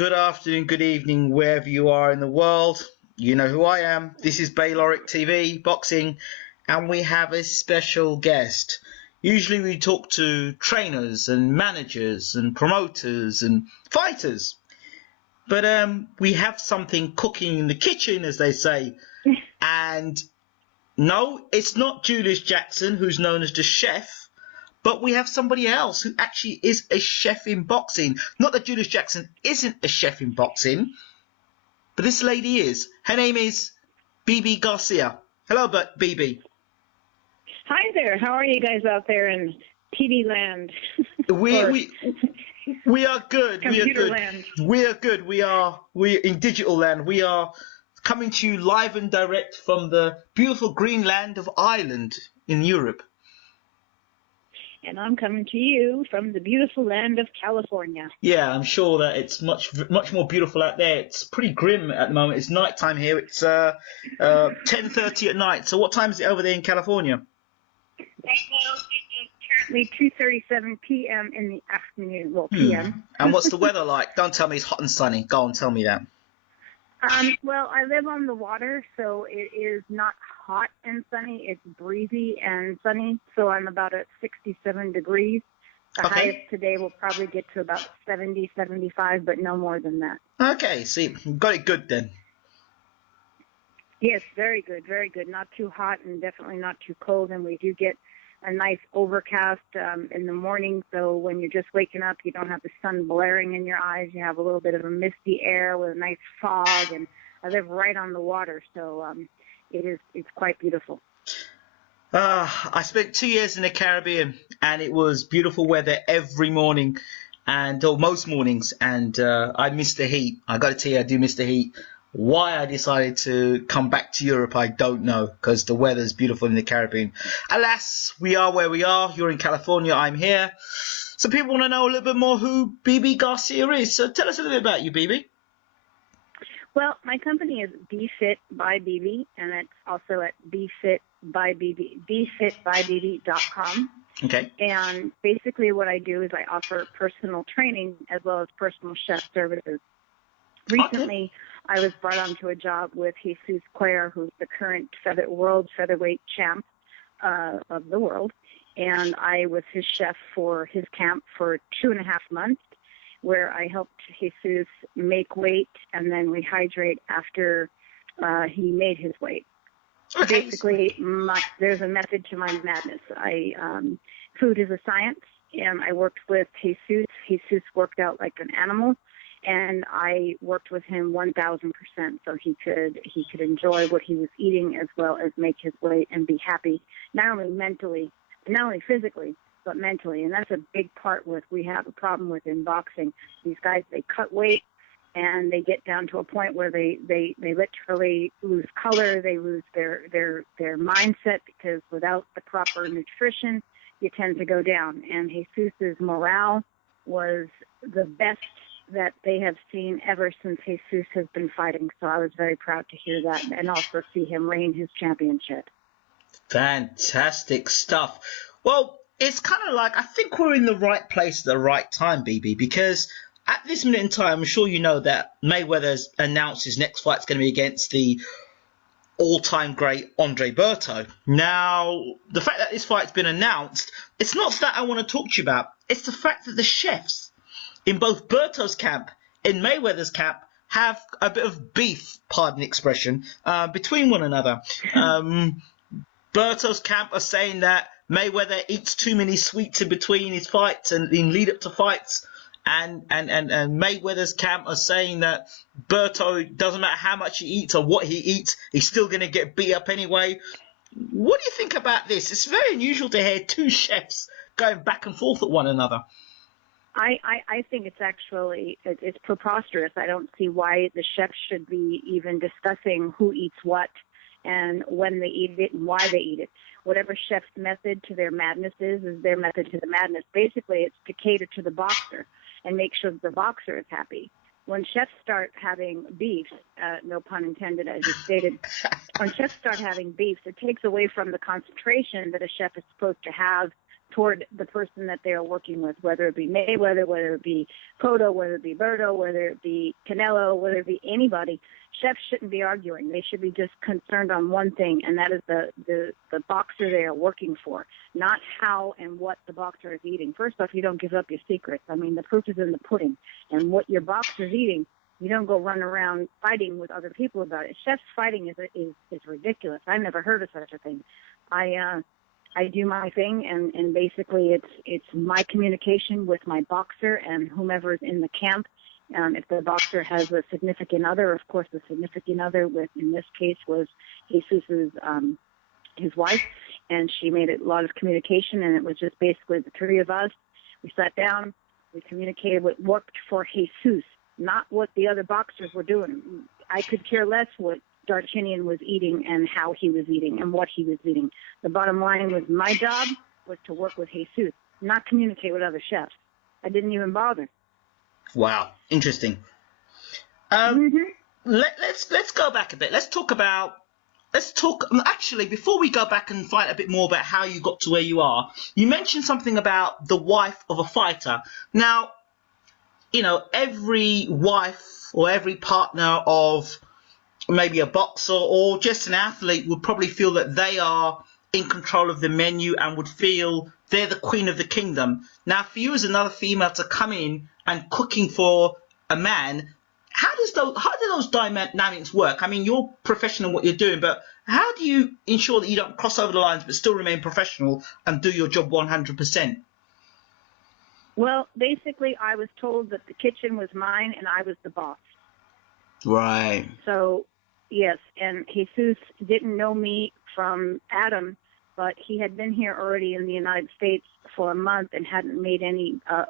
good afternoon, good evening, wherever you are in the world. You know who I am. This is Bayloric TV, boxing, and we have a special guest. Usually we talk to trainers and managers and promoters and fighters. But we have something cooking in the kitchen, as they say. And no, it's not Julius Jackson, who's known as the chef. But we have somebody else who actually is a chef in boxing. Not that Julius Jackson isn't a chef in boxing, but this lady is. Her name is BB Garcia. Hello, BB. Hi there. How are you guys out there in TV land? We are good. Computer land. We are good. We're in digital land. We are coming to you live and direct from the beautiful green land of Ireland in Europe. And I'm coming to you from the beautiful land of California. Yeah, I'm sure that it's much more beautiful out there. It's pretty grim at the moment. It's nighttime here. It's 10:30 at night. So what time is it over there in California? Right now it is currently 2:37 p.m. in the afternoon. Well, p.m. And what's the weather like? Don't tell me it's hot and sunny. Go on, tell me that. Well, I live on the water, so it is not hot and sunny. It's breezy and sunny, so I'm about at 67 degrees. The highest today will probably get to about 70, 75, but no more than that. Okay, see, got it good then. Yes, very good, very good. Not too hot and definitely not too cold, and we do get a nice overcast in the morning, so when you're just waking up, you don't have the sun blaring in your eyes. You have a little bit of a misty air with a nice fog, and I live right on the water, so it's quite beautiful. I spent 2 years in the Caribbean, and it was beautiful weather every morning, or most mornings, and I miss the heat. I got to tell you, I do miss the heat. Why I decided to come back to Europe, I don't know, because the weather's beautiful in the Caribbean. Alas, we are where we are. You're in California, I'm here. So people want to know a little bit more who BB Garcia is. So tell us a little bit about you, BB. Well, my company is BFit by BB, and it's also at bfitbybb.com. Okay. And basically what I do is I offer personal training as well as personal chef services. Recently, I was brought onto a job with Jesus Cuellar, who's the current world featherweight champ of the world, and I was his chef for his camp for 2.5 months, where I helped Jesus make weight and then rehydrate after he made his weight. Okay. Basically, there's a method to my madness. Food is a science, and I worked with Jesus. Jesus worked out like an animal. And I worked with him 1,000%, so he could enjoy what he was eating as well as make his weight and be happy, not only physically, but mentally. And that's a big part we have a problem with in boxing. These guys, they cut weight and they get down to a point where they literally lose color, they lose their mindset, because without the proper nutrition, you tend to go down. And Jesus's morale was the best that they have seen ever since Jesus has been fighting. So I was very proud to hear that and also see him reign his championship. Fantastic stuff. Well, it's kind of like, I think we're in the right place at the right time, BB, because at this minute in time, I'm sure you know that Mayweather's announced his next fight's going to be against the all-time great Andre Berto. Now, the fact that this fight's been announced, it's not that I want to talk to you about. It's the fact that the chefs in both Berto's camp and Mayweather's camp have a bit of beef, pardon the expression, between one another. Berto's camp are saying that Mayweather eats too many sweets in between his fights and in lead up to fights, and Mayweather's camp are saying that Berto, doesn't matter how much he eats or what he eats, he's still going to get beat up anyway. What do you think about this? It's very unusual to hear two chefs going back and forth at one another. I think it's preposterous. I don't see why the chefs should be even discussing who eats what and when they eat it and why they eat it. Whatever chef's method to their madness is their method to the madness. Basically, it's to cater to the boxer and make sure that the boxer is happy. When chefs start having beef, no pun intended, as you stated, when chefs start having beef, it takes away from the concentration that a chef is supposed to have toward the person that they are working with, whether it be Mayweather, whether it be Cotto, whether it be Berto, whether it be Canelo, whether it be anybody. Chefs shouldn't be arguing. They should be just concerned on one thing, and that is the boxer they are working for, not how and what the boxer is eating. First off, you don't give up your secrets. I mean, the proof is in the pudding. And what your boxer's eating, you don't go run around fighting with other people about it. Chefs fighting is ridiculous. I never heard of such a thing. I do my thing, and basically it's my communication with my boxer and whomever is in the camp. If the boxer has a significant other, of course, the significant other, in this case, was Jesus's his wife, and she made a lot of communication, and it was just basically the three of us. We sat down, we communicated what worked for Jesus, not what the other boxers were doing. I could care less what Darchinian was eating and how he was eating and what he was eating. The bottom line was my job was to work with Jesus, not communicate with other chefs. I didn't even bother. Wow, interesting. Let's go back a bit. Let's talk. Actually, before we go back and find a bit more about how you got to where you are, you mentioned something about the wife of a fighter. Now, you know, every wife or every partner of maybe a boxer or just an athlete would probably feel that they are in control of the menu and would feel they're the queen of the kingdom. Now, for you as another female to come in and cooking for a man, how do those dynamics work? I mean, you're professional in what you're doing, but how do you ensure that you don't cross over the lines but still remain professional and do your job 100%? Well, basically, I was told that the kitchen was mine and I was the boss. Right. So, yes, and Jesus didn't know me from Adam, but he had been here already in the United States for a month and hadn't made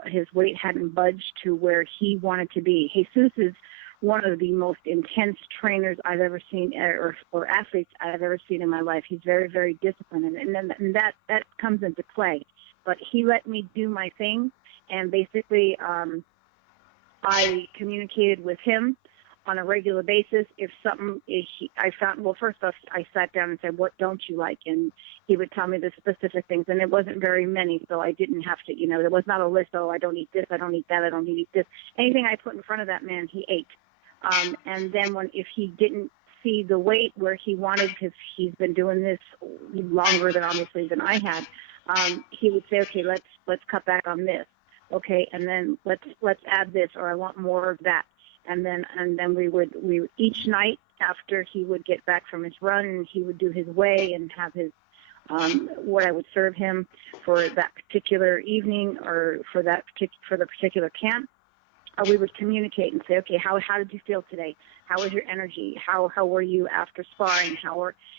his weight hadn't budged to where he wanted to be. Jesus is one of the most intense trainers I've ever seen, or athletes I've ever seen in my life. He's very, very disciplined, and that comes into play. But he let me do my thing, and basically I communicated with him on a regular basis. If something I found, well, first off, I sat down and said, what don't you like? And he would tell me the specific things, and it wasn't very many, so I didn't have to, there was not a list, I don't eat this, I don't eat that, I don't eat this. Anything I put in front of that man, he ate. And then if he didn't see the weight where he wanted, because he's been doing this longer than obviously than I had, he would say, okay, let's cut back on this. Okay, and then let's add this, or I want more of that. And then we would each night after he would get back from his run, he would do his weigh and have his what I would serve him for that particular evening or for the particular camp. We would communicate and say, okay, how did you feel today? How was your energy? How were you after sparring?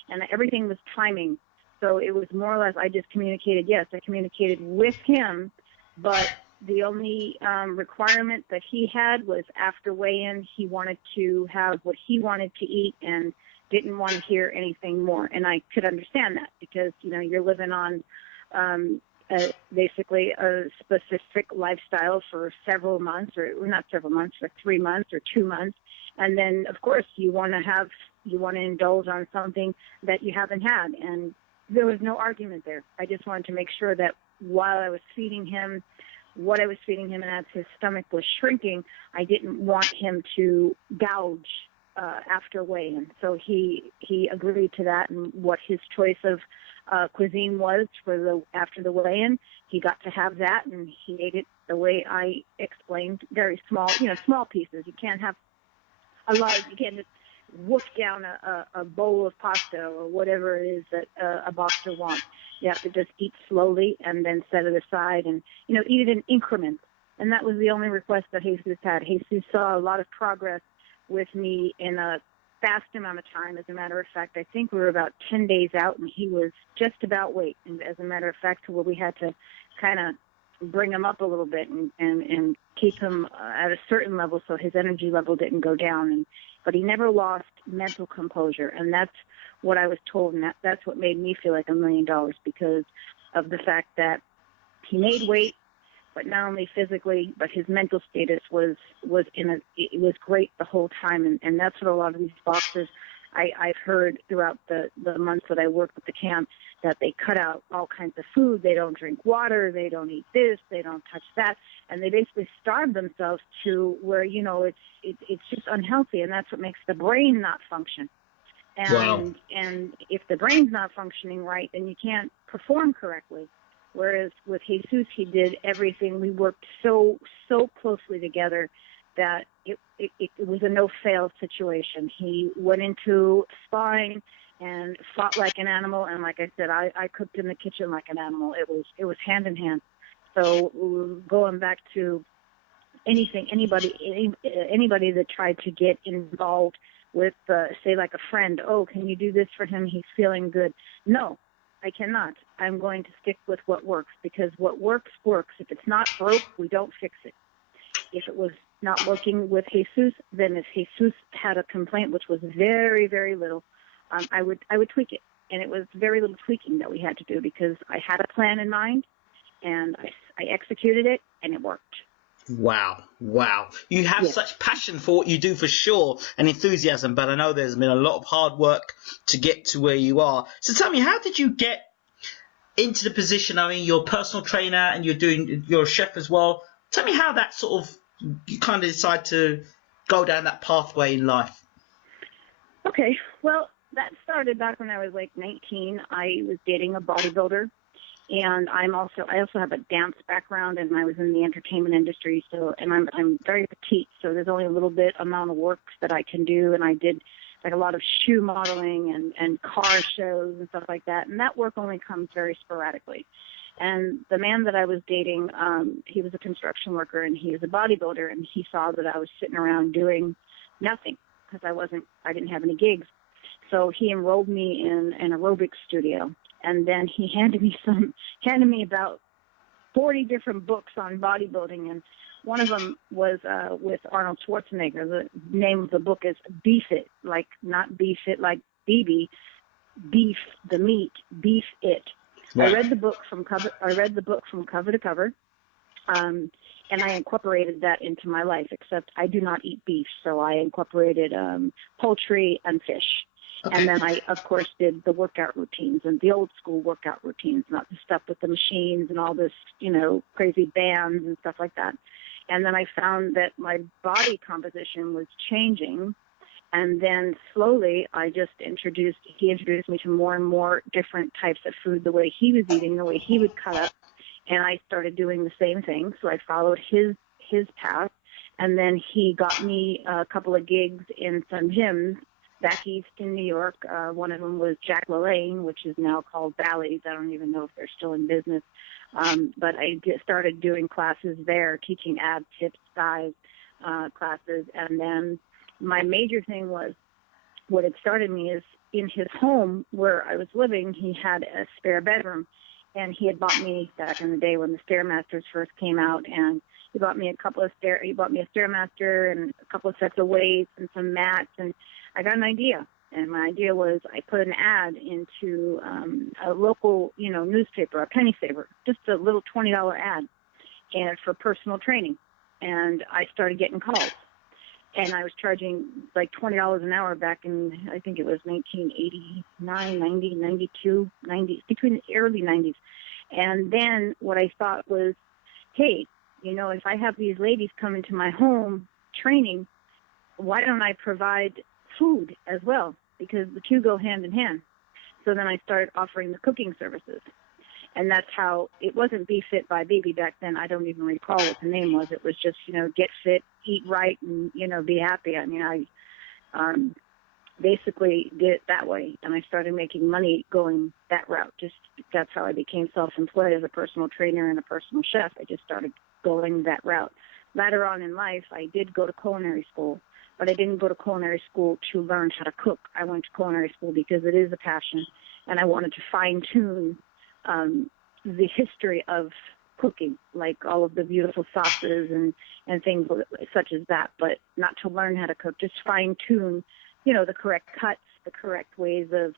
And everything was timing. So it was more or less I just communicated. Yes, I communicated with him, but the only requirement that he had was after weigh-in, he wanted to have what he wanted to eat and didn't want to hear anything more. And I could understand that because, you're living on basically a specific lifestyle for several months, or not several months, for 3 months or 2 months. And then, of course, you want to indulge on something that you haven't had. And there was no argument there. I just wanted to make sure that while I was feeding him, what I was feeding him, and as his stomach was shrinking, I didn't want him to gouge after weigh-in. So he agreed to that, and what his choice of cuisine was after the weigh-in, he got to have that, and he ate it the way I explained, very small, small pieces. You can't have a lot. You can't just wolf down a bowl of pasta or whatever it is that a boxer wants. You have to just eat slowly and then set it aside and, eat it in increments. And that was the only request that Jesus had. Jesus saw a lot of progress with me in a fast amount of time. As a matter of fact, I think we were about 10 days out, and he was just about weight. And as a matter of fact, to where we had to kind of bring him up a little bit and keep him at a certain level so his energy level didn't go down. But he never lost mental composure, and that's what I was told, and that's what made me feel like $1 million, because of the fact that he made weight, but not only physically, but his mental status was great the whole time, and that's what a lot of these boxers I've heard throughout the months that I worked with the camp that they cut out all kinds of food. They don't drink water. They don't eat this. They don't touch that. And they basically starve themselves to where, it's just unhealthy. And that's what makes the brain not function. Wow. And if the brain's not functioning right, then you can't perform correctly. Whereas with Jesus, he did everything. We worked so closely together that it was a no-fail situation. He went into sparring and fought like an animal, and like I said, I cooked in the kitchen like an animal. It was hand in hand. So going back to anybody that tried to get involved with, say, like a friend, oh, can you do this for him? He's feeling good. No, I cannot. I'm going to stick with what works, because what works, works. If it's not broke, we don't fix it. If it was not working with Jesus, then if Jesus had a complaint, which was very, very little, I would tweak it. And it was very little tweaking that we had to do, because I had a plan in mind, and I executed it, and it worked. Wow. You have such passion for what you do, for sure, and enthusiasm, but I know there's been a lot of hard work to get to where you are. So tell me, how did you get into the position? I mean, you're a personal trainer and you're a chef as well. Tell me how that sort of, you kind of decide to go down that pathway in life. Okay, well, that started back when I was like 19. I was dating a bodybuilder, and I also have a dance background, and I was in the entertainment industry. So, and I'm very petite, so there's only a little bit amount of work that I can do, and I did like a lot of shoe modeling and car shows and stuff like that, and that work only comes very sporadically. And the man that I was dating, he was a construction worker, and he was a bodybuilder, and he saw that I was sitting around doing nothing because I didn't have any gigs. So he enrolled me in an aerobics studio, and then he handed me about 40 different books on bodybuilding, and one of them was with Arnold Schwarzenegger. The name of the book is Beef It, like not Beef It like BB, beef the meat, Beef It. Right. I read the book from cover to cover, and I incorporated that into my life. Except I do not eat beef, so I incorporated poultry and fish. Okay. And then I, of course, did the workout routines and the old school workout routines, not the stuff with the machines and all this, crazy bands and stuff like that. And then I found that my body composition was changing. And then slowly he introduced me to more and more different types of food, the way he was eating, the way he would cut up. And I started doing the same thing. So I followed his path. And then he got me a couple of gigs in some gyms back east in New York. One of them was Jack LaLanne, which is now called Bally's. I don't even know if they're still in business. But I started doing classes there, teaching abs, hips, thighs classes. And then my major thing was, what had started me is in his home where I was living, he had a spare bedroom. And he had bought me, back in the day when the Stairmasters first came out, and he bought me a Stairmaster and a couple of sets of weights and some mats, and I got an idea. And my idea was, I put an ad into a local, newspaper, a penny saver, just a little $20 ad, and for personal training. And I started getting calls. And I was charging like $20 an hour back in, I think it was 1989, 90, 92, 90, between the early 90s. And then what I thought was, hey, if I have these ladies come into my home training, why don't I provide food as well? Because the two go hand in hand. So then I started offering the cooking services. And that's how, it wasn't Be Fit by Baby back then. I don't even recall what the name was. It was just, get fit, eat right, and, be happy. I mean, I basically did it that way. And I started making money going that route. That's how I became self-employed as a personal trainer and a personal chef. I just started going that route. Later on in life, I did go to culinary school, but I didn't go to culinary school to learn how to cook. I went to culinary school because it is a passion, and I wanted to fine-tune the history of cooking, like all of the beautiful sauces and things such as that, but not to learn how to cook, just fine-tune, the correct cuts, the correct ways of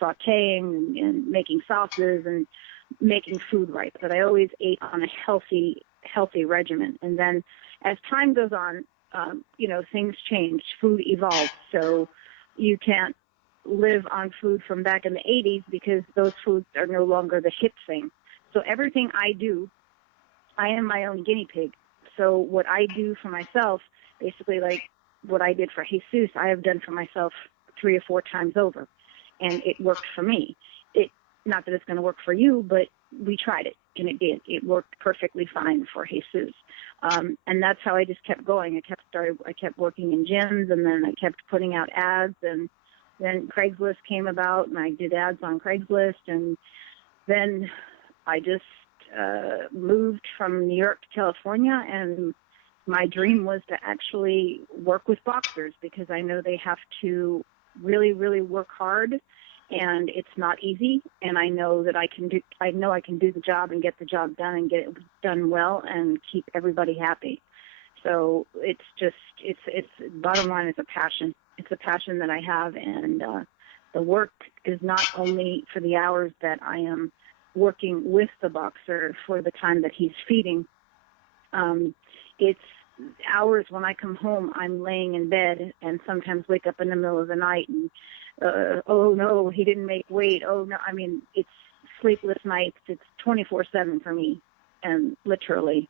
sauteing and making sauces and making food right. But I always ate on a healthy regimen. And then as time goes on, things change, food evolves. So you can't live on food from back in the 80s because those foods are no longer the hip thing. So everything I do, I am my own guinea pig. So what I do for myself, basically like what I did for Jesus, I have done for myself 3 or 4 times over, and it worked for me. Not that it's going to work for you, but we tried it, and it did. It worked perfectly fine for Jesus. And that's how I just kept going. I kept working in gyms, and then I kept putting out ads, and then Craigslist came about, and I did ads on Craigslist, and then I just moved from New York to California, and my dream was to actually work with boxers because I know they have to really, really work hard, and it's not easy. And I know that I can do the job and get the job done and get it done well and keep everybody happy. So it's bottom line, it's a passion. It's a passion that I have, and the work is not only for the hours that I am working with the boxer for the time that he's feeding. It's hours when I come home, I'm laying in bed and sometimes wake up in the middle of the night and, oh no, he didn't make weight. Oh no, I mean, it's sleepless nights. It's 24/7 for me. And literally,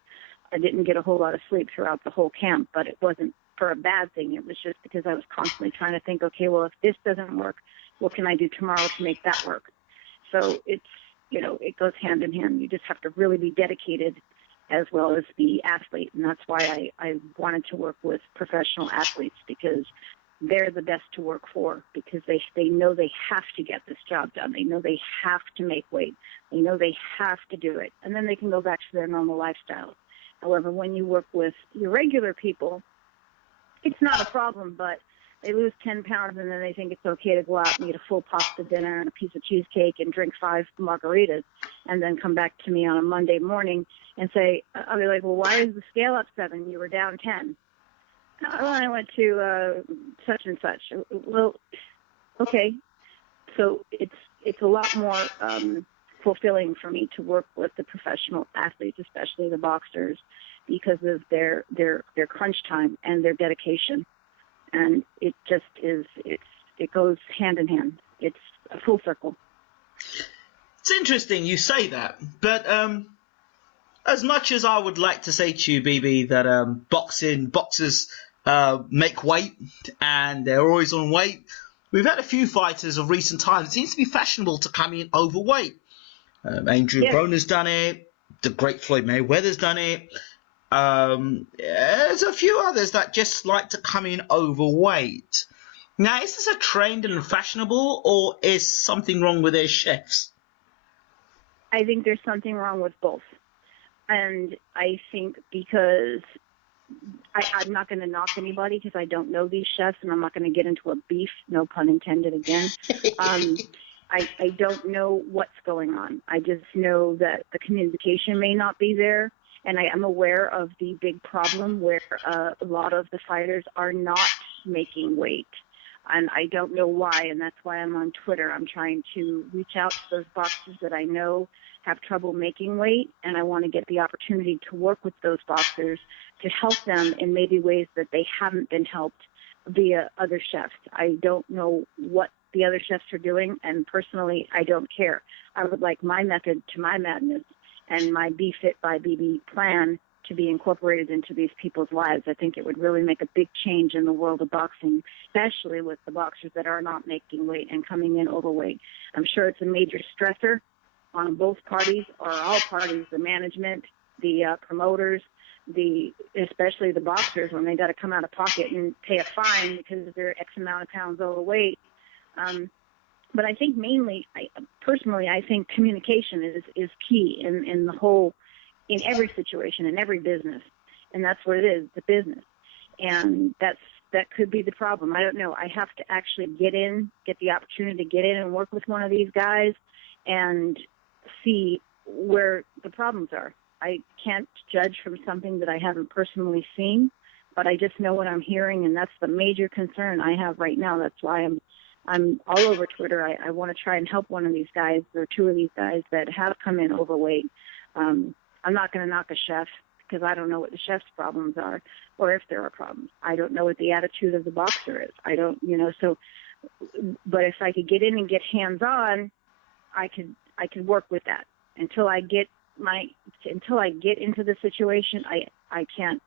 I didn't get a whole lot of sleep throughout the whole camp, but it wasn't for a bad thing. It was just because I was constantly trying to think, okay, well, if this doesn't work, what can I do tomorrow to make that work? So it's, it goes hand in hand. You just have to really be dedicated as well as the athlete. And that's why I wanted to work with professional athletes, because they're the best to work for, because they know they have to get this job done. They know they have to make weight. They know they have to do it. And then they can go back to their normal lifestyle. However, when you work with your regular people, it's not a problem, but they lose 10 pounds and then they think it's okay to go out and eat a full pasta dinner and a piece of cheesecake and drink 5 margaritas and then come back to me on a Monday morning and say, I'll be like, well, why is the scale up 7? You were down 10. Oh, I went to such and such. Well, okay. So it's a lot more fulfilling for me to work with the professional athletes, especially the boxers, because of their crunch time and their dedication. And it just is, it goes hand in hand. It's a full circle. It's interesting you say that, but as much as I would like to say to you, BB, that boxers make weight and they're always on weight, we've had a few fighters of recent times. It seems to be fashionable to come in overweight. Andrew Broner's done it. The great Floyd Mayweather's done it. There's a few others that just like to come in overweight. Now, is this a trend and fashionable, or is something wrong with their chefs? I think there's something wrong with both. And I think because I'm not going to knock anybody because I don't know these chefs, and I'm not going to get into a beef, no pun intended again. I don't know what's going on. I just know that the communication may not be there. And I am aware of the big problem where a lot of the fighters are not making weight. And I don't know why, and that's why I'm on Twitter. I'm trying to reach out to those boxers that I know have trouble making weight, and I want to get the opportunity to work with those boxers to help them in maybe ways that they haven't been helped via other chefs. I don't know what the other chefs are doing, and personally, I don't care. I would like my method to my madness and my Be Fit by BB plan to be incorporated into these people's lives. I think it would really make a big change in the world of boxing, especially with the boxers that are not making weight and coming in overweight. I'm sure it's a major stressor on both parties, or all parties, the management, the promoters, especially the boxers, when they got to come out of pocket and pay a fine because they're X amount of pounds overweight. But I think mainly, personally, I think communication is key in the whole, in every situation, in every business. And that's what it is, the business. And that could be the problem. I don't know. I have to actually get the opportunity to get in and work with one of these guys and see where the problems are. I can't judge from something that I haven't personally seen, but I just know what I'm hearing, and that's the major concern I have right now. That's why I'm all over Twitter. I want to try and help one of these guys, or two of these guys that have come in overweight. I'm not going to knock a chef because I don't know what the chef's problems are, or if there are problems. I don't know what the attitude of the boxer is. I don't, so But if I could get in and get hands-on, I could work with that. Until I get into the situation, I can't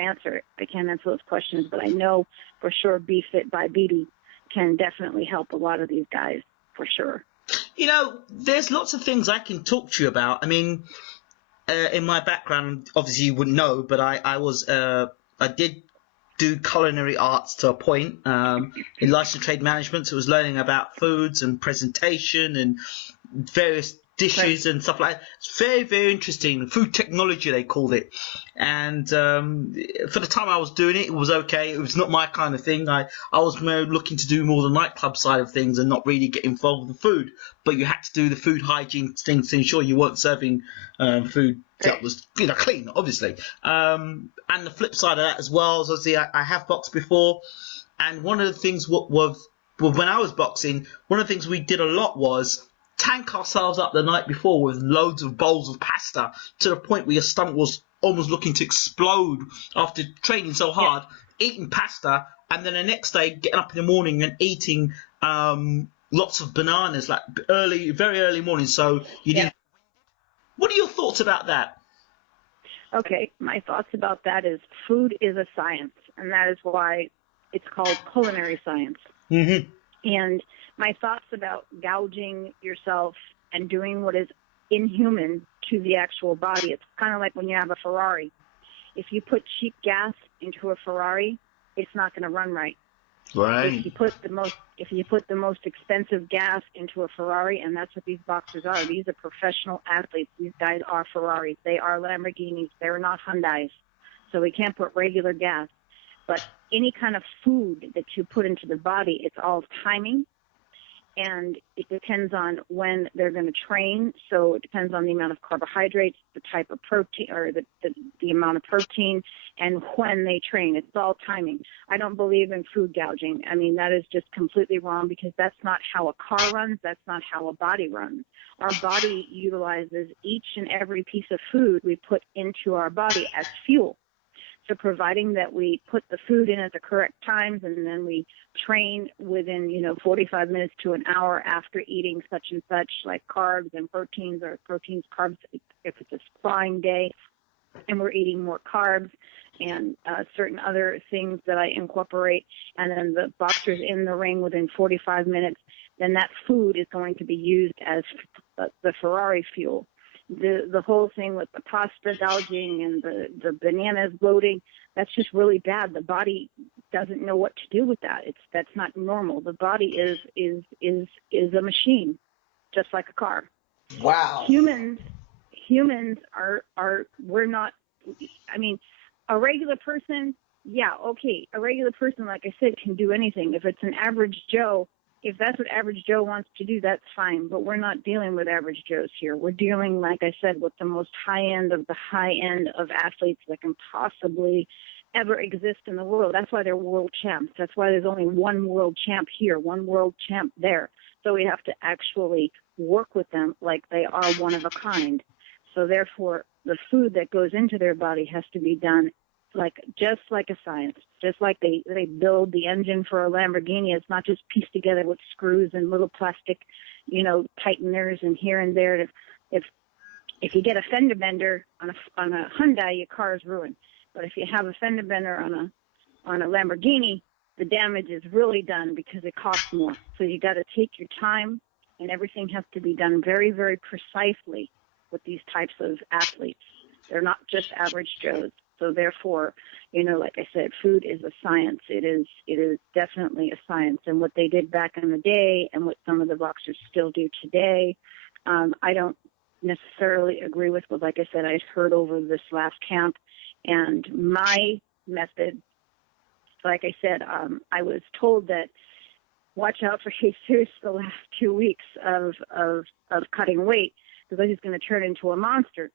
answer it. I can't answer those questions. But I know for sure Be Fit by Beatty can definitely help a lot of these guys, for sure. You know, there's lots of things I can talk to you about. I mean, in my background, obviously you wouldn't know, but I did do culinary arts to a point, in licensed trade management. So it was learning about foods and presentation and various dishes and stuff like that. It's very, very interesting. Food technology, they called it. And for the time I was doing it, it was okay. It was not my kind of thing. I was more looking to do more the nightclub side of things and not really get involved with the food. But you had to do the food hygiene things to ensure you weren't serving food that was clean, obviously. And the flip side of that as well is, obviously, I have boxed before. And one of the things when I was boxing, one of the things we did a lot was tank ourselves up the night before with loads of bowls of pasta to the point where your stomach was almost looking to explode after training so hard, eating pasta, and then the next day getting up in the morning and eating lots of bananas, like very early morning. So you didn't. What are your thoughts about that? Okay, my thoughts about that is food is a science, and that is why it's called culinary science. Mm-hmm. And my thoughts about gouging yourself and doing what is inhuman to the actual body. It's kind of like when you have a Ferrari. If you put cheap gas into a Ferrari, it's not going to run right. Right. If you put the most expensive gas into a Ferrari, and that's what these boxers are. These are professional athletes. These guys are Ferraris. They are Lamborghinis. They're not Hyundais. So we can't put regular gas. But any kind of food that you put into the body, it's all timing, and it depends on when they're going to train. So it depends on the amount of carbohydrates, the type of protein, or the amount of protein, and when they train. It's all timing. I don't believe in food gouging. I mean, that is just completely wrong, because that's not how a car runs. That's not how a body runs. Our body utilizes each and every piece of food we put into our body as fuel. So providing that we put the food in at the correct times, and then we train within, 45 minutes to an hour after eating such and such, like carbs and proteins, or proteins, carbs, if it's a flying day, and we're eating more carbs and certain other things that I incorporate, and then the boxer's in the ring within 45 minutes, then that food is going to be used as the Ferrari fuel. The whole thing with the pasta gouging and the bananas bloating, that's just really bad. The body doesn't know what to do with that. That's not normal. The body is a machine, just like a car. Wow. Humans are we're not. I mean, a regular person, a regular person, like I said, can do anything. If it's an average Joe. If that's what average Joe wants to do, that's fine. But we're not dealing with average Joes here. We're dealing, like I said, with the most high end of the high end of athletes that can possibly ever exist in the world. That's why they're world champs. That's why there's only one world champ here, one world champ there. So we have to actually work with them like they are one of a kind. So therefore, the food that goes into their body has to be done just like a science, just like they build the engine for a Lamborghini. It's not just pieced together with screws and little plastic, tighteners and here and there. If you get a fender bender on a Hyundai, your car is ruined. But if you have a fender bender on a Lamborghini, the damage is really done because it costs more. So you got to take your time, and everything has to be done very, very precisely with these types of athletes. They're not just average Joes. So therefore, like I said, food is a science. It is definitely a science. And what they did back in the day and what some of the boxers still do today, I don't necessarily agree with. But like I said, I heard over this last camp, and my method, like I said, I was told that watch out for Jesus the last 2 weeks of cutting weight, because he's going to turn into a monster.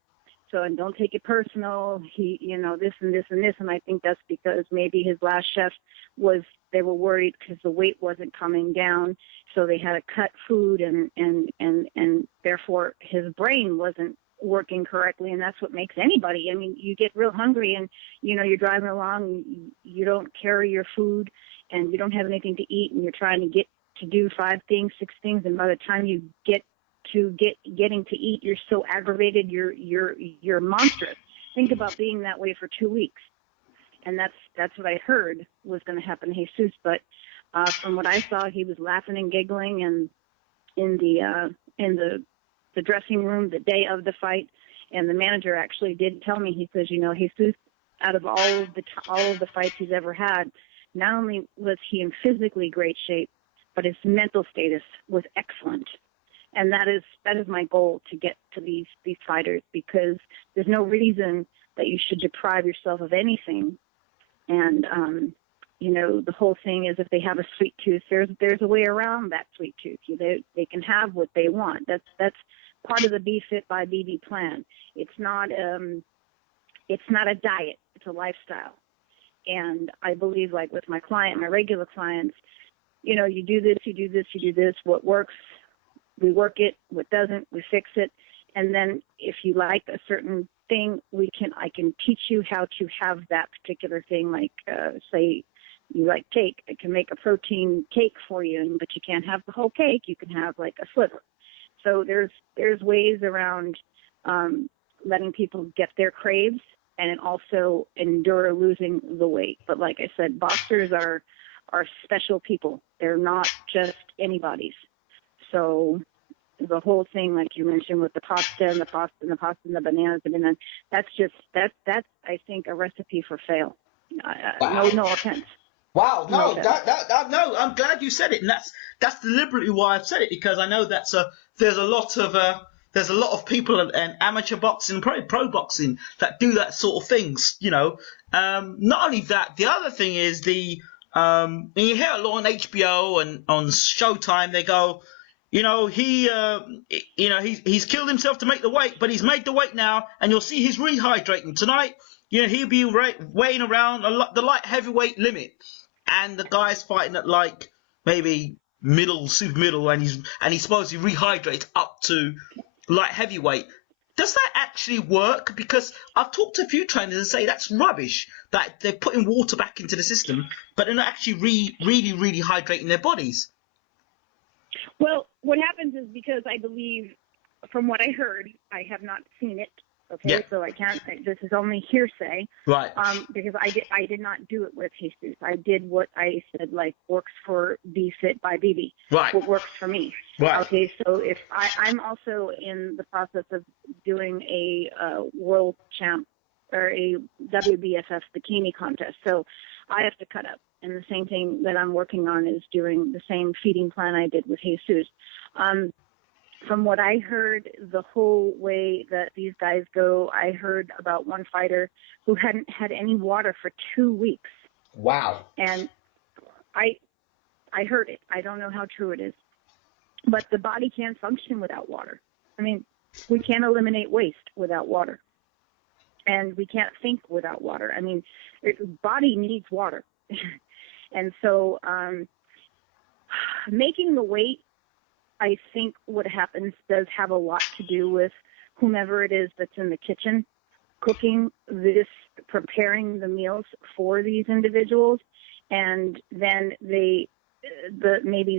So, and don't take it personal. He, this and this and this. And I think that's because maybe his last chef they were worried because the weight wasn't coming down. So they had to cut food, and therefore his brain wasn't working correctly. And that's what makes anybody. I mean, you get real hungry and, you're driving along, you don't carry your food, and you don't have anything to eat, and you're trying to get to do 5 things, 6 things, and by the time you get to getting to eat, you're so aggravated, you're monstrous. Think about being that way for 2 weeks. And that's what I heard was going to happen to Jesus. But from what I saw, he was laughing and giggling, and in the dressing room the day of the fight. And the manager actually did tell me, he says, Jesus, out of all of the fights he's ever had, not only was he in physically great shape, but his mental status was excellent. And that is my goal, to get to these fighters, because there's no reason that you should deprive yourself of anything. And the whole thing is, if they have a sweet tooth, there's a way around that sweet tooth. They can have what they want. That's part of the Be Fit by BB plan. It's not a diet. It's a lifestyle. And I believe, like with my regular clients, you do this, you do this, you do this. What works, we work it. What doesn't, we fix it. And then if you like a certain thing, I can teach you how to have that particular thing. Like, say you like cake, I can make a protein cake for you, but you can't have the whole cake. You can have like a sliver. So there's ways around letting people get their craves and also endure losing the weight. But like I said, boxers are special people. They're not just anybody's. So the whole thing, like you mentioned, with the pasta and the bananas, that's I think a recipe for fail. Wow. No offense. Wow, no, No no, I'm glad you said it, and that's deliberately why I've said it, because I know there's a lot of people in amateur boxing, probably pro boxing, that do that sort of things. Not only that, the other thing is you hear a lot on HBO and on Showtime. They go, he's killed himself to make the weight, but he's made the weight now, and you'll see he's rehydrating tonight. He'll be weighing around the light heavyweight limit, and the guy's fighting at like maybe middle, super middle, and he's supposed to rehydrate up to light heavyweight. Does that actually work? Because I've talked to a few trainers and say that's rubbish, that they're putting water back into the system, but they're not actually really hydrating their bodies. Well, what happens is, because I believe, from what I heard, I have not seen it. Okay, yeah. So I can't. This is only hearsay. Right. Because I did not do it with Jesus. I did what I said, like, works for Be Fit by BB. Right. What works for me. Right. Okay. So if I'm also in the process of doing a world champ or a WBFF bikini contest, so I have to cut up. And the same thing that I'm working on is doing the same feeding plan I did with Jesus. From what I heard, the whole way that these guys go, I heard about one fighter who hadn't had any water for 2 weeks. Wow. And I heard it. I don't know how true it is. But the body can't function without water. I mean, we can't eliminate waste without water. And we can't think without water. I mean, the body needs water. And so making the weight, I think what happens does have a lot to do with whomever it is that's in the kitchen cooking this, preparing the meals for these individuals, and then maybe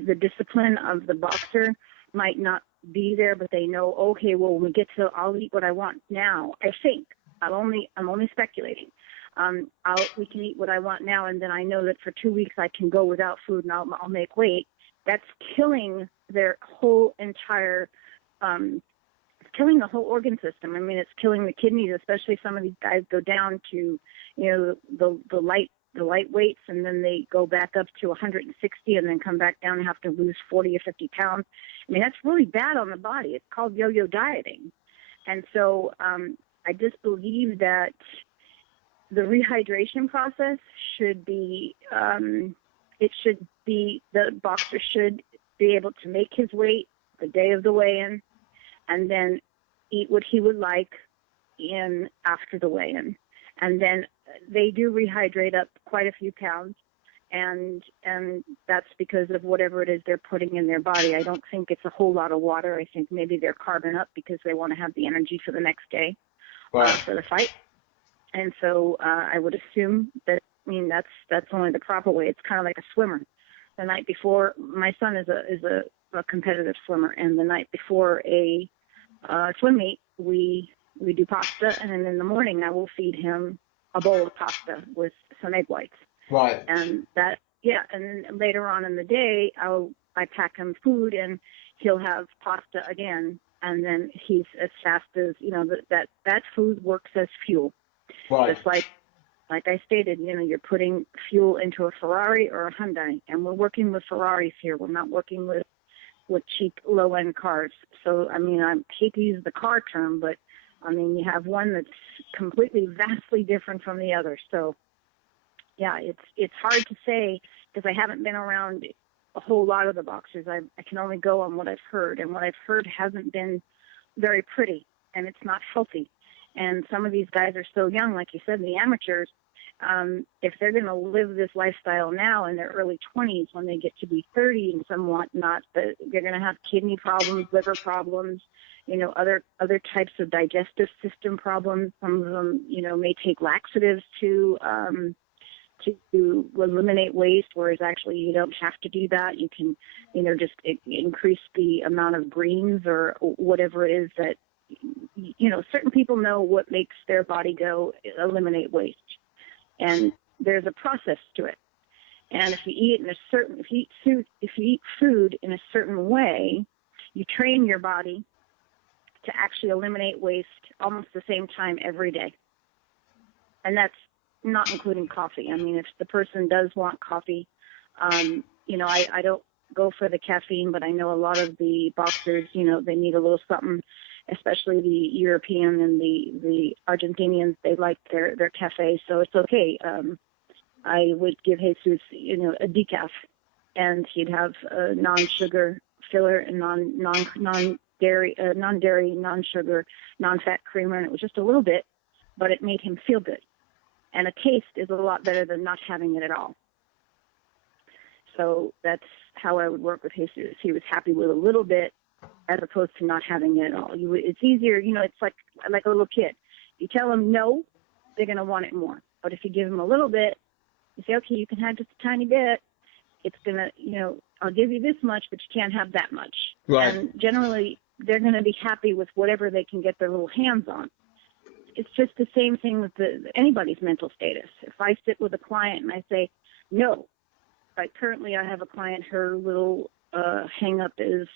the discipline of the boxer might not be there, but they know, okay, well, when we get to, I'll eat what I want now. I think I'm only speculating. We can eat what I want now, and then I know that for 2 weeks I can go without food and I'll make weight. That's killing their whole entire, killing the whole organ system. I mean, it's killing the kidneys, especially some of these guys go down to, the light weights, and then they go back up to 160 and then come back down and have to lose 40 or 50 pounds. I mean, that's really bad on the body. It's called yo-yo dieting. And so I just believe that the rehydration process should be, the boxer should be able to make his weight the day of the weigh-in and then eat what he would like after the weigh-in. And then they do rehydrate up quite a few pounds, and that's because of whatever it is they're putting in their body. I don't think it's a whole lot of water. I think maybe they're carbon up because they want to have the energy for the next day, right, for the fight. And so I would assume that I mean, that's only the proper way. It's kind of like a swimmer. The night before, my son is a competitive swimmer, and the night before a swim meet, we do pasta, and then in the morning I will feed him a bowl of pasta with some egg whites. Right. And that, yeah, and then later on in the day, I pack him food, and he'll have pasta again, and then he's as fast as, that food works as fuel. Right. Just like I stated, you're putting fuel into a Ferrari or a Hyundai, and we're working with Ferraris here. We're not working with cheap low-end cars. So, I mean, I hate to use the car term, but, I mean, you have one that's completely, vastly different from the other. So, yeah, it's hard to say because I haven't been around a whole lot of the boxers. I can only go on what I've heard, and what I've heard hasn't been very pretty, and it's not healthy. And some of these guys are so young, like you said, the amateurs. If they're going to live this lifestyle now in their early 20s, when they get to be 30 and somewhat not, they're going to have kidney problems, liver problems, other types of digestive system problems. Some of them, may take laxatives to eliminate waste, whereas actually you don't have to do that. You can, just increase the amount of greens or whatever it is that, certain people know what makes their body go eliminate waste. And there's a process to it. And if you eat food in a certain way, you train your body to actually eliminate waste almost the same time every day. And that's not including coffee. I mean, if the person does want coffee, I don't go for the caffeine, but I know a lot of the boxers, they need a little something, especially the European and the Argentinians. They like their cafe, so it's okay. I would give Jesus, a decaf, and he'd have a non-sugar filler and non-dairy, non-sugar, non-fat creamer, and it was just a little bit, but it made him feel good. And a taste is a lot better than not having it at all. So that's how I would work with Jesus. He was happy with a little bit as opposed to not having it at all. It's easier, it's like a little kid. You tell them no, they're going to want it more. But if you give them a little bit, you say, okay, you can have just a tiny bit. It's going to, I'll give you this much, but you can't have that much. Right. And generally, they're going to be happy with whatever they can get their little hands on. It's just the same thing with anybody's mental status. If I sit with a client and I say, no, currently I have a client, her little hang-up is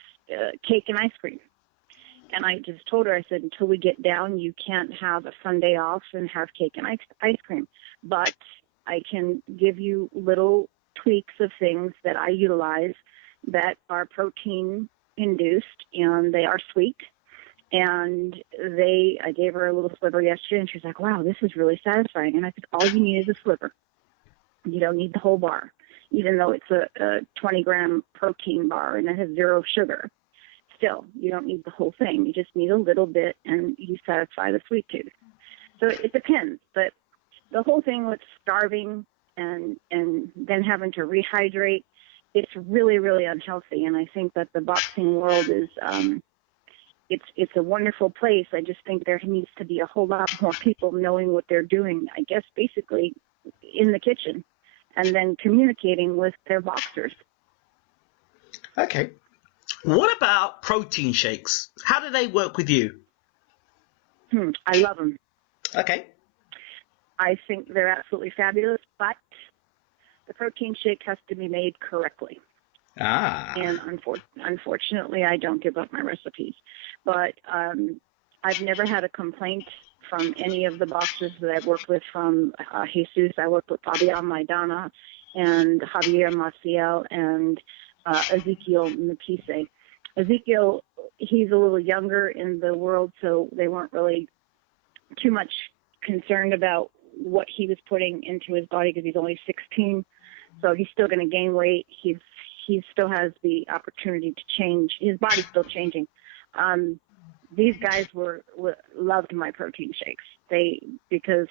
cake and ice cream. And I just told her, I said, until we get down, you can't have a Sunday off and have cake and ice cream. But I can give you little tweaks of things that I utilize that are protein-induced, and they are sweet. And I gave her a little sliver yesterday, and she's like, wow, this is really satisfying. And I said, all you need is a sliver. You don't need the whole bar, even though it's a 20-gram protein bar and it has 0 sugar. Still, you don't need the whole thing. You just need a little bit, and you satisfy the sweet tooth. So it depends. But the whole thing with starving and then having to rehydrate, it's really, really unhealthy. And I think that the boxing world is it's a wonderful place. I just think there needs to be a whole lot more people knowing what they're doing, I guess, basically in the kitchen, and then communicating with their boxers. Okay. What about protein shakes? How do they work with you? I love them. Okay. I think they're absolutely fabulous, but the protein shake has to be made correctly. And unfortunately, I don't give up my recipes. But I've never had a complaint from any of the boxers that I've worked with, from Jesus. I worked with Fabian Maidana and Javier Maciel and Ezekiel Mpise. Ezekiel, he's a little younger in the world, so they weren't really too much concerned about what he was putting into his body because he's only 16. So he's still going to gain weight. He still has the opportunity to change. His body's still changing. These guys loved my protein shakes. Because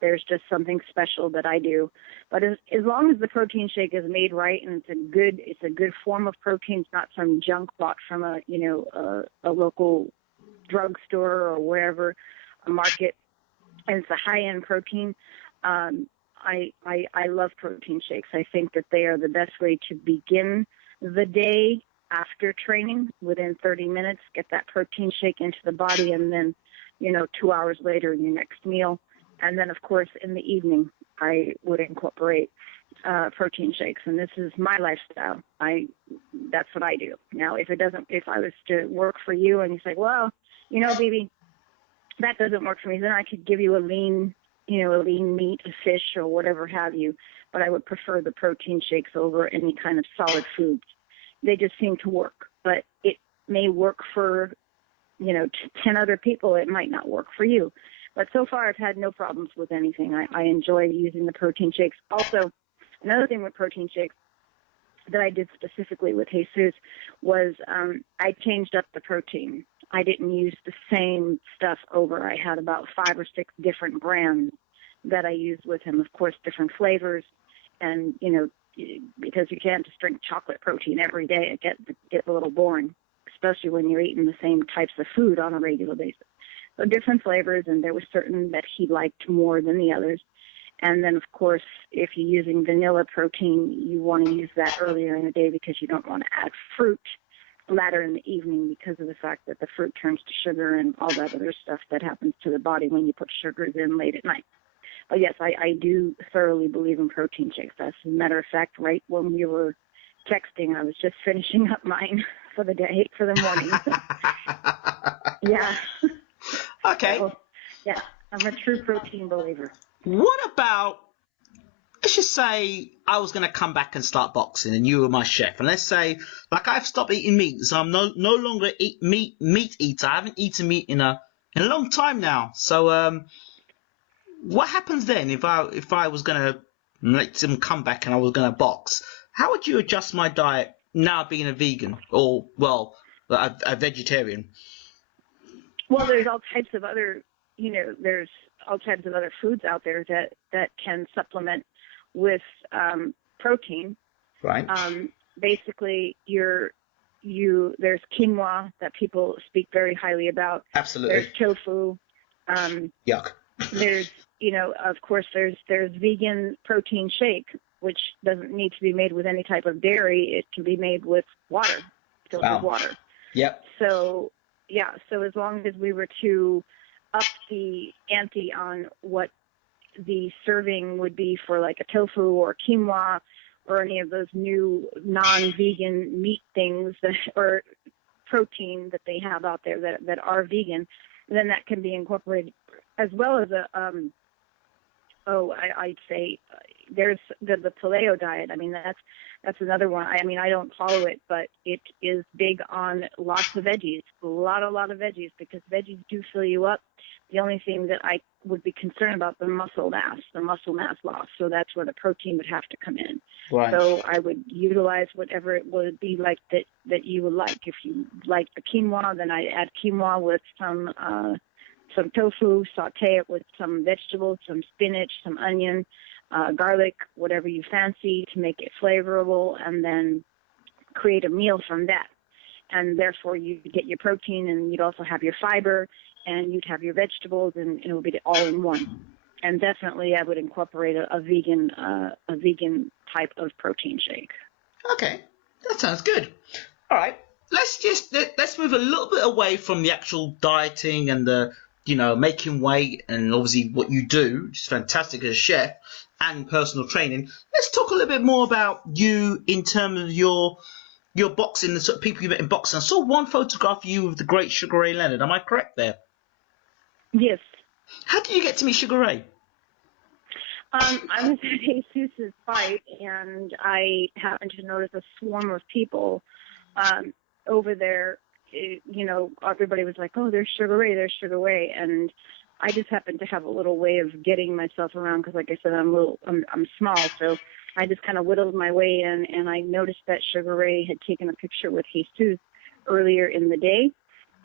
there's just something special that I do. But as long as the protein shake is made right and it's a good form of protein, it's not some junk bought from a local drugstore or wherever, a market, and it's a high-end protein, I love protein shakes. I think that they are the best way to begin the day after training. Within 30 minutes, get that protein shake into the body, and then, 2 hours later, your next meal. And then, of course, in the evening, I would incorporate protein shakes, and this is my lifestyle. That's what I do. Now, if I was to work for you and you say, well, baby, that doesn't work for me, then I could give you a lean meat, a fish, or whatever have you. But I would prefer the protein shakes over any kind of solid foods. They just seem to work, but it may work for 10 other people. It might not work for you. But so far, I've had no problems with anything. I enjoy using the protein shakes. Also, another thing with protein shakes that I did specifically with Jesus was I changed up the protein. I didn't use the same stuff over. I had about 5 or 6 different brands that I used with him. Of course, different flavors, and because you can't just drink chocolate protein every day, it gets a little boring, especially when you're eating the same types of food on a regular basis. So different flavors, and there were certain that he liked more than the others. And then, of course, if you're using vanilla protein, you want to use that earlier in the day because you don't want to add fruit later in the evening because of the fact that the fruit turns to sugar and all that other stuff that happens to the body when you put sugars in late at night. But yes, I do thoroughly believe in protein shakes. As a matter of fact, right when we were texting, I was just finishing up mine for the day, for the morning. Yeah. Okay. So, yeah, I'm a true protein believer. What about, let's just say I was going to come back and start boxing and you were my chef. And let's say, like, I've stopped eating meat, so I'm no longer meat eater. I haven't eaten meat in a long time now. So what happens then if I was going to make some comeback and I was going to box? How would you adjust my diet now being a vegan or, well, a vegetarian? Well, there's all types of other, there's all types of other foods out there that can supplement with protein. Right. Basically, there's quinoa that people speak very highly about. Absolutely. There's tofu. Yuck. There's, of course, there's vegan protein shake, which doesn't need to be made with any type of dairy. It can be made with water, filtered water. Yep. So, yeah, so as long as we were to up the ante on what the serving would be for like a tofu or quinoa or any of those new non-vegan meat things or protein that they have out there that are vegan, then that can be incorporated, as well as I'd say there's the paleo diet. I mean, that's another one. I mean, I don't follow it, but it is big on lots of veggies, a lot of veggies, because veggies do fill you up. The only thing that I would be concerned about the muscle mass loss. So that's where the protein would have to come in. Right. So I would utilize whatever it would be like that you would like. If you like the quinoa, then I add quinoa with some tofu, saute it with some vegetables, some spinach, some onion, garlic, whatever you fancy to make it flavorful, and then create a meal from that. And therefore you get your protein, and you'd also have your fiber, and you'd have your vegetables, and it would be all in one. And definitely I would incorporate a vegan type of protein shake. Okay, that sounds good. All right, let's move a little bit away from the actual dieting and the making weight and obviously what you do, which is fantastic as a chef and personal training. Let's talk a little bit more about you in terms of your boxing, the sort of people you met in boxing. I saw one photograph of you with the great Sugar Ray Leonard. Am I correct there? Yes. How did you get to meet Sugar Ray? I was at Jesus' fight, and I happened to notice a swarm of people over there. Everybody was like, "Oh, there's Sugar Ray," and I just happened to have a little way of getting myself around because, like I said, I'm small, so I just kind of whittled my way in, and I noticed that Sugar Ray had taken a picture with Jesus earlier in the day,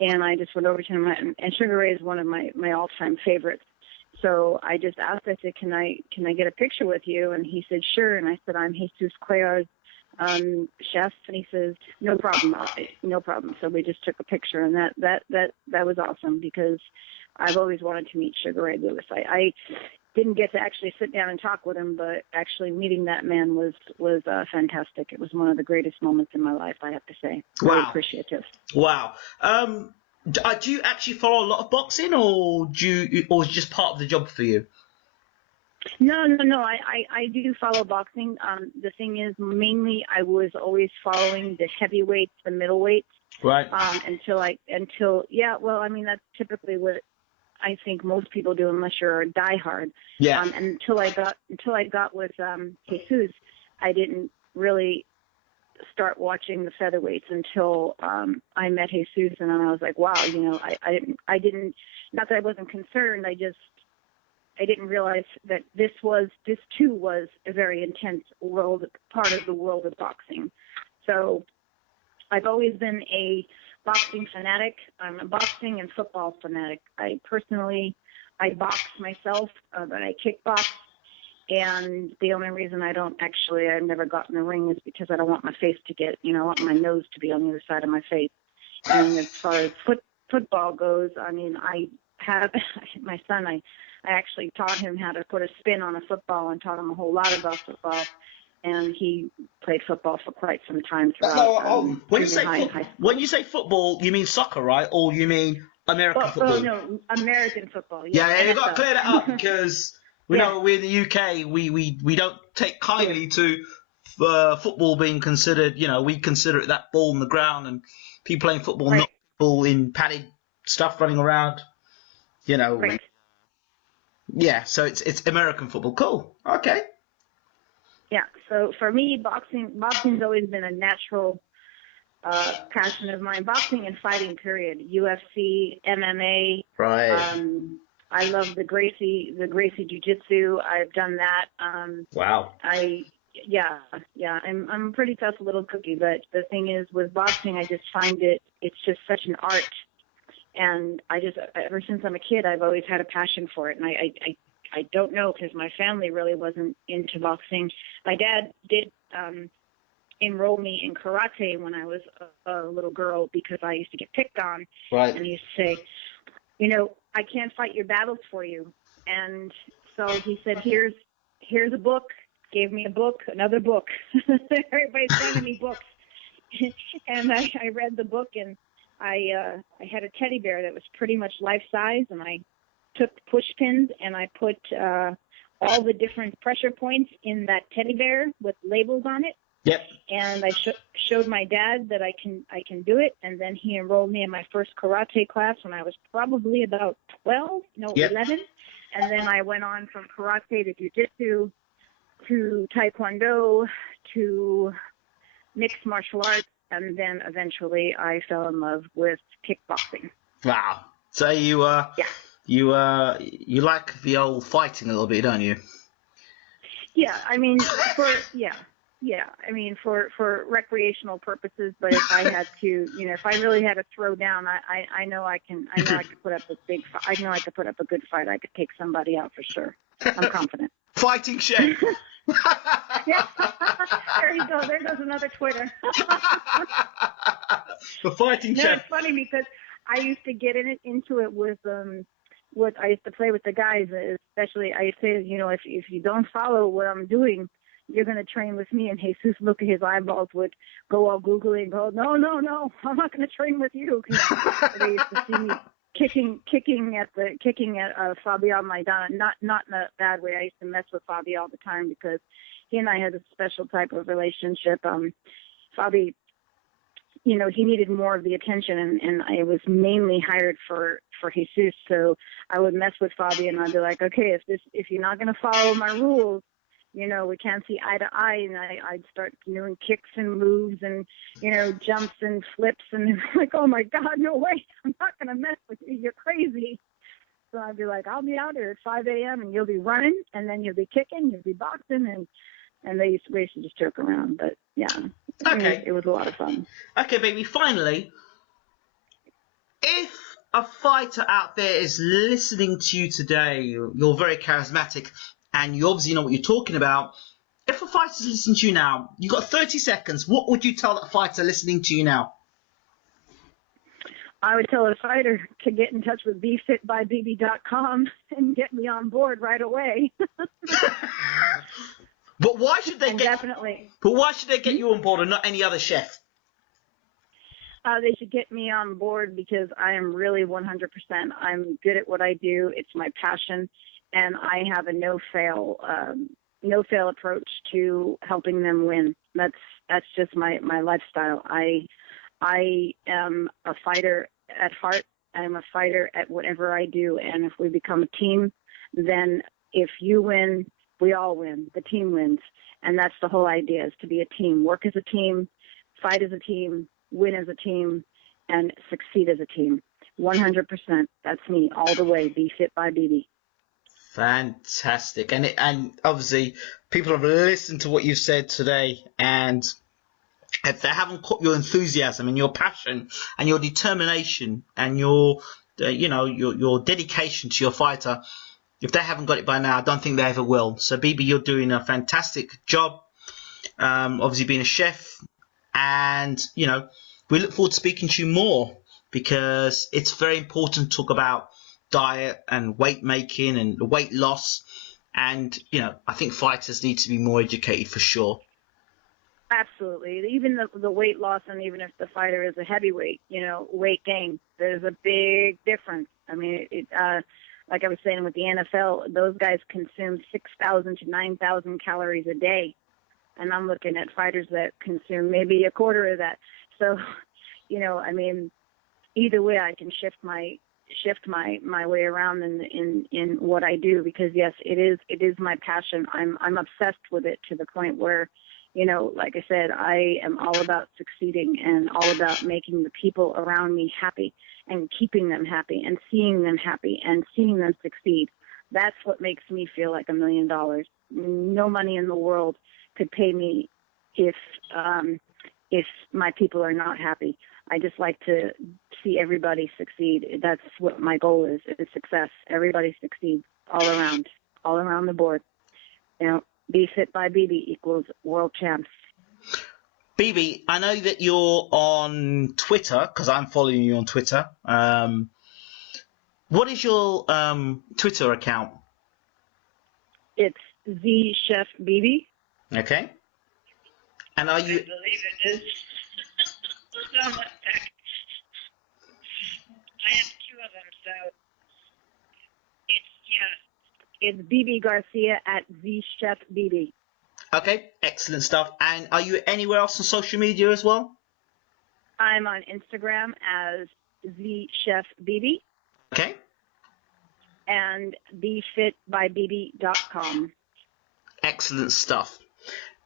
and I just went over to him, and Sugar Ray is one of my all-time favorites. So I just asked, I said, can I get a picture with you? And he said, sure. And I said, I'm Jesus Cuellar'S chef. And he says, no problem. No problem. So we just took a picture, and that was awesome because I've always wanted to meet Sugar Ray Lewis. didn't get to actually sit down and talk with him, but actually meeting that man was fantastic. It was one of the greatest moments in my life, I have to say. Really appreciative. Wow. Do you actually follow a lot of boxing, or or is it just part of the job for you? No. I do follow boxing. The thing is, mainly I was always following the heavyweights, the middleweights. Right. Well, I mean, that's typically what I think most people do, unless you're a diehard. Yeah. Until I got with Jesus, I didn't really start watching the featherweights until I met Jesus, and then I was like, wow, I didn't. Not that I wasn't concerned. I didn't realize that this too was a very intense part of the world of boxing. So I've always been a boxing fanatic. I'm a boxing and football fanatic. I box myself, but I kickbox. And the only reason I've never got in the ring is because I don't want my face to get, I want my nose to be on the other side of my face. And as far as football goes, I mean, I have my son, I actually taught him how to put a spin on a football and taught him a whole lot about football. And he played football for quite some time throughout. When you say football, you mean soccer, right? Or you mean American football? Oh, no, American football. Yeah, you've got to clear that up because we know we're in the UK. We don't take kindly to football being considered. We consider it that ball on the ground and people playing football, not people in padded stuff running around. Right. Yeah, so it's American football. Cool. Okay. Yeah, so for me, boxing's always been a natural passion of mine. Boxing and fighting, period. UFC, MMA. Right. I love the Gracie Jiu-Jitsu. I've done that. Wow. I'm a pretty tough little cookie, but the thing is, with boxing, I just find it's just such an art. And ever since I'm a kid, I've always had a passion for it. And I don't know, because my family really wasn't into boxing. My dad did enroll me in karate when I was a little girl because I used to get picked on. Right. And he used to say, I can't fight your battles for you. And so he said, here's a book. Gave me a book, another book. Everybody's sending me books. And I read the book, and I had a teddy bear that was pretty much life size, and I took push pins and I put all the different pressure points in that teddy bear with labels on it. Yep. And I showed my dad that I can do it, and then he enrolled me in my first karate class when I was probably about 11. And then I went on from karate to jiu-jitsu to taekwondo to mixed martial arts, and then eventually I fell in love with kickboxing. Wow. So you like the old fighting a little bit, don't you? Yeah, I mean, for recreational purposes. But if I had to, if I really had to throw down, I know I could put up a good fight. I could take somebody out for sure. I'm confident. Fighting shape. Yeah. There you go. There goes another Twitter. The fighting shape. It's funny because I used to get into it with what I used to play with the guys, especially I say, if you don't follow what I'm doing, you're going to train with me. And Jesus, look at his eyeballs, would go all googly and go, no, I'm not going to train with you. They used to see me kicking at Fabian Maidana, not in a bad way. I used to mess with Fabi all the time because he and I had a special type of relationship. Fabi, he needed more of the attention, and I was mainly hired for Jesus. So I would mess with Fabi, and I'd be like, okay, if you're not going to follow my rules, we can't see eye to eye. And I'd start doing kicks and moves and, jumps and flips. And like, oh my God, no way. I'm not going to mess with you. You're crazy. So I'd be like, I'll be out here at 5 a.m. and you'll be running, and then you'll be kicking, you'll be boxing. And we used to just joke around. But yeah, okay. It was a lot of fun. Okay, baby, finally, if a fighter out there is listening to you today, you're very charismatic, and you obviously know what you're talking about. If a fighter's listening to you now, you've got 30 seconds. What would you tell that fighter listening to you now? I would tell a fighter to get in touch with bfitbybb.com and get me on board right away. But why should they But why should they get you on board and not any other chef? They should get me on board because I am really 100%. I'm good at what I do. It's my passion, and I have a no-fail approach to helping them win. That's just my lifestyle. I am a fighter at heart. I'm a fighter at whatever I do. And if we become a team, then if you win, we all win. The team wins. And that's the whole idea, is to be a team. Work as a team, fight as a team, win as a team, and succeed as a team. 100%. That's me all the way. Be Fit by BB. Fantastic. And obviously people have listened to what you've said today, and if they haven't caught your enthusiasm and your passion and your determination and your dedication to your fighter, if they haven't got it by now, I don't think they ever will. So, BB, you're doing a fantastic job, obviously being a chef, and, we look forward to speaking to you more, because it's very important to talk about diet and weight making and weight loss. And, I think fighters need to be more educated for sure. Absolutely. Even the weight loss, and even if the fighter is a heavyweight, weight gain, there's a big difference. I mean, like I was saying with the NFL, those guys consume 6,000 to 9,000 calories a day. And I'm looking at fighters that consume maybe a quarter of that. So, either way, I can shift my way around in what I do, because yes, it is my passion. I'm obsessed with it to the point where, like I said, I am all about succeeding and all about making the people around me happy and keeping them happy and seeing them happy and seeing them succeed. That's what makes me feel like $1 million. No money in the world could pay me if my people are not happy. I just like to see everybody succeed. That's what my goal is success. Everybody succeeds all around the board. Be Fit by BB equals world champs. BB, I know that you're on Twitter, because I'm following you on Twitter. What is your Twitter account? It's the Chef BB. Okay. And are you? I believe it is. So much tech. I have two of them, so it's BB Garcia at the Chef BB. Okay, excellent stuff. And are you anywhere else on social media as well? I'm on Instagram as the Chef BB. Okay. And befitbybb.com. Excellent stuff.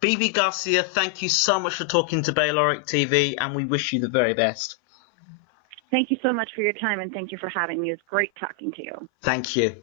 BB Garcia, thank you so much for talking to Bayloric TV, and we wish you the very best. Thank you so much for your time, and thank you for having me. It was great talking to you. Thank you.